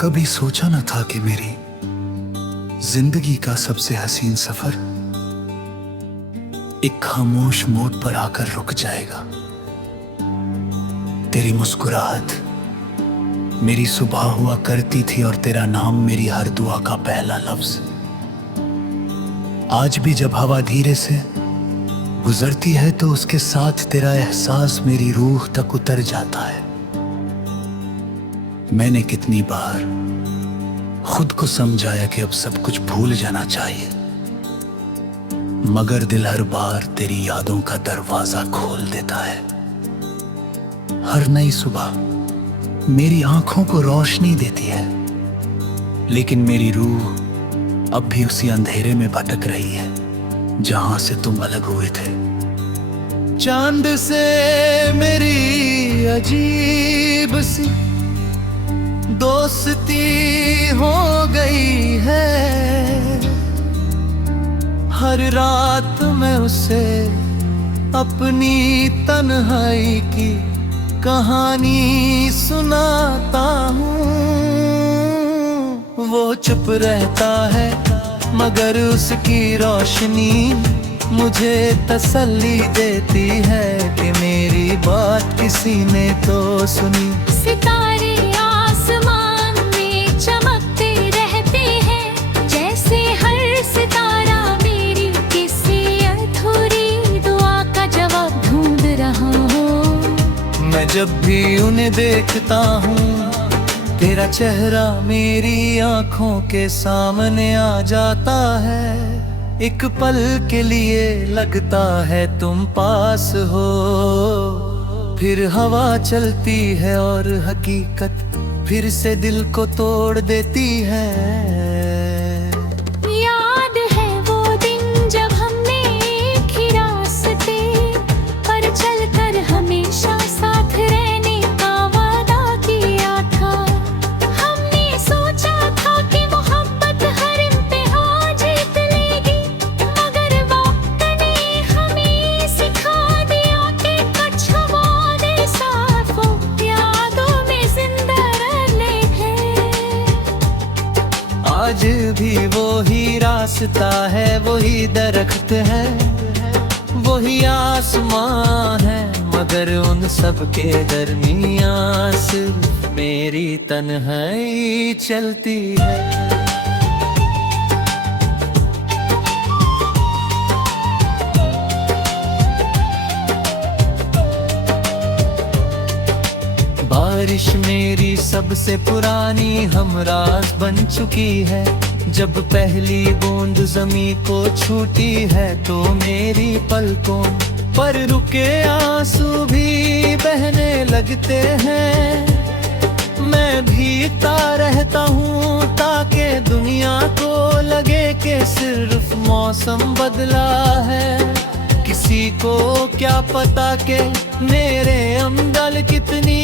कभी सोचा न था कि मेरी जिंदगी का सबसे हसीन सफर एक खामोश मोड़ पर आकर रुक जाएगा। तेरी मुस्कुराहट मेरी सुबह हुआ करती थी और तेरा नाम मेरी हर दुआ का पहला लफ्ज। आज भी जब हवा धीरे से गुजरती है तो उसके साथ तेरा एहसास मेरी रूह तक उतर जाता है। मैंने कितनी बार खुद को समझाया कि अब सब कुछ भूल जाना चाहिए, मगर दिल हर बार तेरी यादों का दरवाजा खोल देता है। हर नई सुबह मेरी आंखों को रोशनी देती है, लेकिन मेरी रूह अब भी उसी अंधेरे में भटक रही है जहां से तुम अलग हुए थे। चांद से मेरी अजीब सी दोस्ती हो गई है। हर रात मैं उसे अपनी तन्हाई की कहानी सुनाता हूँ। वो चुप रहता है मगर उसकी रोशनी मुझे तसल्ली देती है कि मेरी बात किसी ने तो सुनी। सितारे आसमान में चमकते रहते हैं, जैसे हर सितारा मेरी किसी अधूरी दुआ का जवाब ढूंढ रहा हूँ। मैं जब भी उन्हें देखता हूँ तेरा चेहरा मेरी आंखों के सामने आ जाता है। एक पल के लिए लगता है तुम पास हो, फिर हवा चलती है और हकीकत फिर से दिल को तोड़ देती है। याद है वो दिन जब हमने एक ही रास्ते पर चलकर हमेशा साथ रहने का वादा किया था। हमने सोचा था कि मोहब्बत हर इम्तिहान जीत लेगी, मगर वक्त ने हमें सिखा दिया कि कुछ वादे साफ हो यादों में जिंदा रहने हैं। आज भी वही रास्ता है, वही दरख्त है, वही आसमां है, मगर उन सब के दरमियां सिर्फ मेरी तन्हाई चलती है। बारिश मेरी सबसे पुरानी हमराज बन चुकी है। जब पहली बूंद जमीन को छूती है तो मेरी पलकों पर रुके आंसू भी बहने लगते हैं। मैं भीगता रहता हूँ ताकि दुनिया को लगे कि सिर्फ मौसम बदला है। किसी को क्या पता कि मेरे अंदर कितनी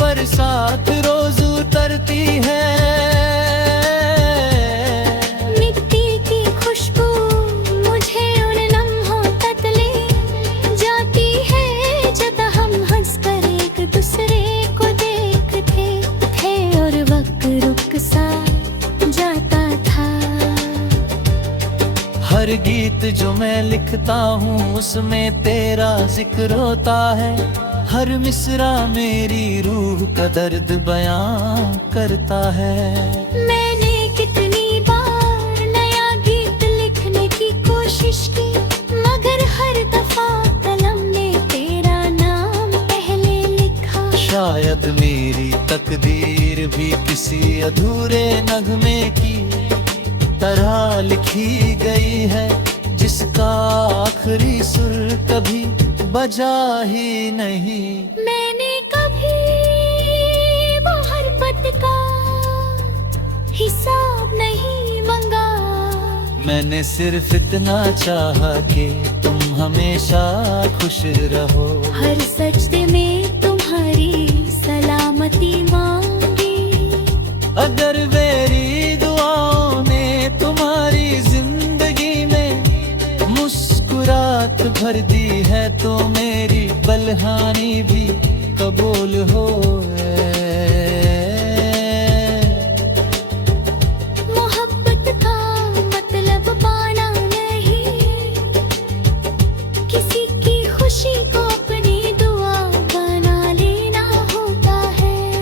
बरसात रोज उतरती है। मिट्टी की खुशबू मुझे उन लम्हों तक ले जाती है जब हम हंसकर एक दूसरे को देखते थे और वक्त रुक सा जाता था। हर गीत जो मैं लिखता हूँ उसमें तेरा जिक्र होता है। हर मिसरा मेरी रूह का दर्द बयां करता है। मैंने कितनी बार नया गीत लिखने की कोशिश की, मगर हर दफा कलम ने तेरा नाम पहले लिखा। शायद मेरी तकदीर भी किसी अधूरे नगमे की तरह लिखी गई है, जिसका आखिरी सुर कभी बजा ही नहीं। मैंने कभी मोहब्बत का हिसाब नहीं मांगा, मैंने सिर्फ इतना चाहा कि तुम हमेशा खुश रहो। हर सजदे में तुम्हारी सलामती मांगी। अगर मेरी दुआओं ने तुम्हारी जिंदगी में मुस्कुराहट भर दी है तो मेरी बलहानी भी कबूल हो।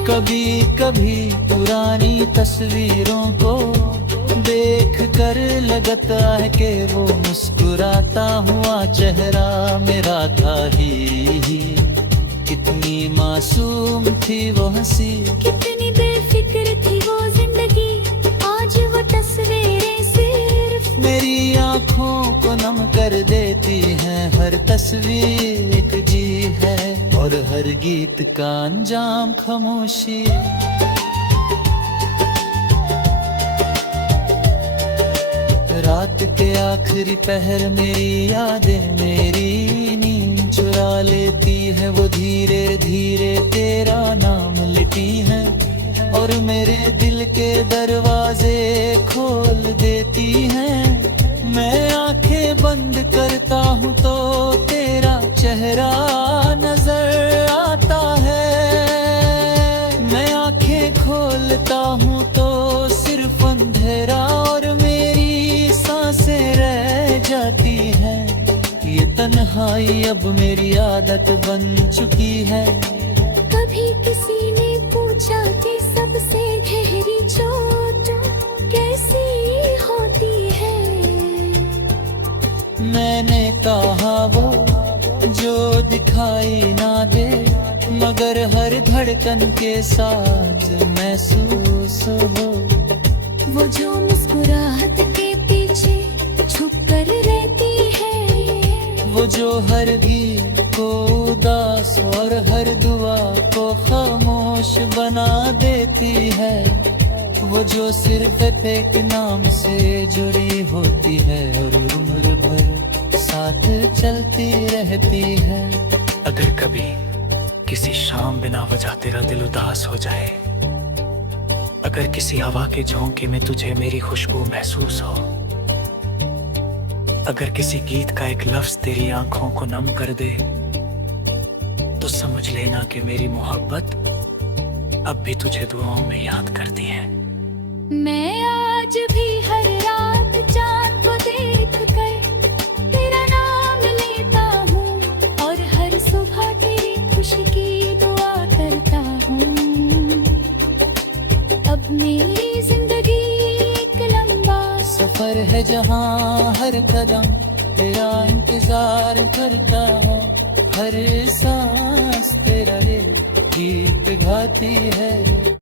कभी कभी पुरानी तस्वीरों को देख कर लगता है कि वो मुस्कुराता हुआ चेहरा मेरा था ही। कितनी मासूम थी वो हंसी, कितनी बेफिक्र थी वो जिंदगी, आज वो तस्वीरें सिर्फ मेरी आँखों को नम कर देती हैं। हर तस्वीर एक जी है और हर गीत का अंजाम खामोशी। रात के आखिरी पहर मेरी यादें मेरी नींद चुरा लेती है। वो धीरे धीरे तेरा नाम लेती है और मेरे दिल के दरवाजे खोल देती हैं। मैं आंखें बंद करता हूँ तो तेरा चेहरा नजर आता है। मैं आंखें खोलता हूँ तो सिर्फ अंधेरा और मेरी सांसें रह जाती हैं। ये तन्हाई अब मेरी आदत बन चुकी है। कभी किसी ने पूछा कि सबसे गहरी चोट कैसी होती है। मैंने कहा वो जो दिखाई ना दे मगर हर धड़कन के साथ महसूस हो। वो जो मुस्कुराहट के पीछे छुप कर रहती है। वो जो हर गीत को उदास और हर दुआ को खामोश बना देती है। वो जो सिर्फ एक नाम से जुड़ी होती है और उम्र भर साथ चलती रहती है। अगर कभी किसी शाम बिना वजह तेरा दिल उदास हो जाए, अगर किसी हवा के झोंके में तुझे मेरी खुशबू महसूस हो, अगर किसी गीत का एक लफ्ज तेरी आंखों को नम कर दे, तो समझ लेना कि मेरी मोहब्बत अब भी तुझे दुआओं में याद करती है। मैं आज भी हर रात चाँद को देख कर तेरा नाम लेता हूँ और हर सुबह तेरी खुशी की दुआ करता हूँ। अब मेरी जिंदगी एक लंबा सफर है जहाँ हर कदम तेरा इंतजार करता है। हर सांस तेरा एक गीत गाती है।